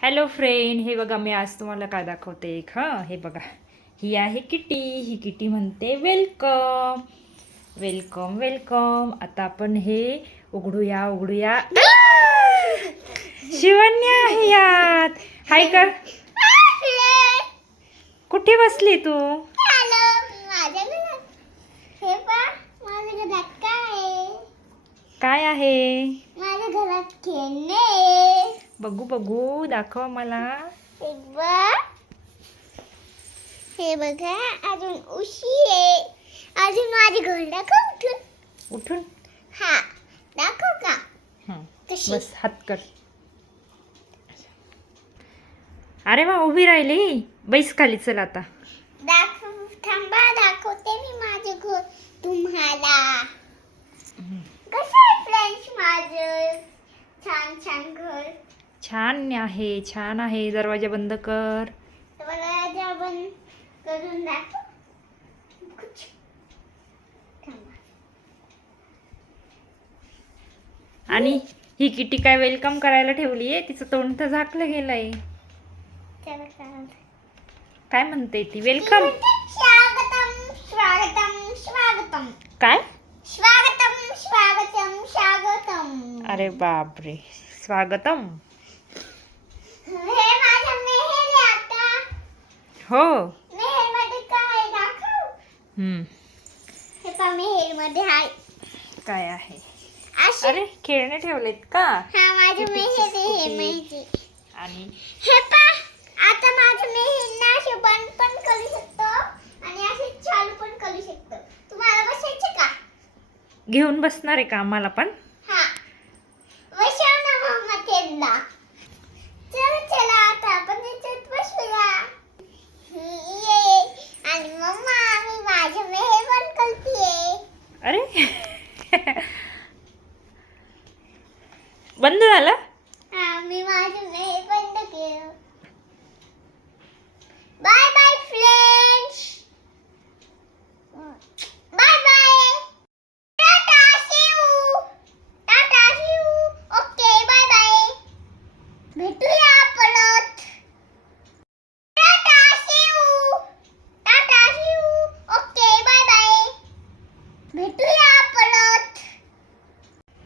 Hello friend हे बघा मी आज तुम्हाला काय दाखवते एक हां? हे बघा. ही आहे किटी ही किटी म्हणते वेलकम वेलकम वेलकम आता आपण हे उघडूया उघडूया. शिवन्या आहे यात. हाय कर कुठे बसली तू? काय आहे काय आहे? माझ्या घरात खेळणे. बघू बघू दाखव मला. हे बघा अजून उशी आहे. अजून माझे घर दाखव उठून. उठून? हा दाखव का? हं. बस हात कर. अरे वा उभी राहिली. बैस खाली चल आता दाखव थांबा दाखवते मी माझे घर तुम्हाला कसं आहे फ्रेंड्स माझं छान छान घर छान आहे छान आहे. दरवाजा बंद कर. करून. आणि ही किटी काय वेलकम करायला ठेवली आहे? तिचं तोंड तर झाकलं गेलंय. काय म्हणते ती? वेलकम स्वागतम स्वागतम स्वागतम. काय? स्वागतम स्वागतम स्वागतम. अरे बापरे. स्वागतम हे माझं मेहेर आहे आता हो. मध्ये काय आहे. हे काय आहे? अरे खेळणे ठेवलेत का? हा माझं हे. माहिती आणि? हे पा आता माझं मेहेर ना असे बंद पण करू शकतो आणि असे चालू पण करू शकतो. तुम्हाला बसायचे का? घेऊन बसणार आहे का आम्हाला पण हा बसव ना मम्मा त्यांना चला चला आता आपण त्याच्यात बसूया ये आणि मम्मा मी माझं मेहेर बंद करतीये अरे. बंद झालं? मी माझं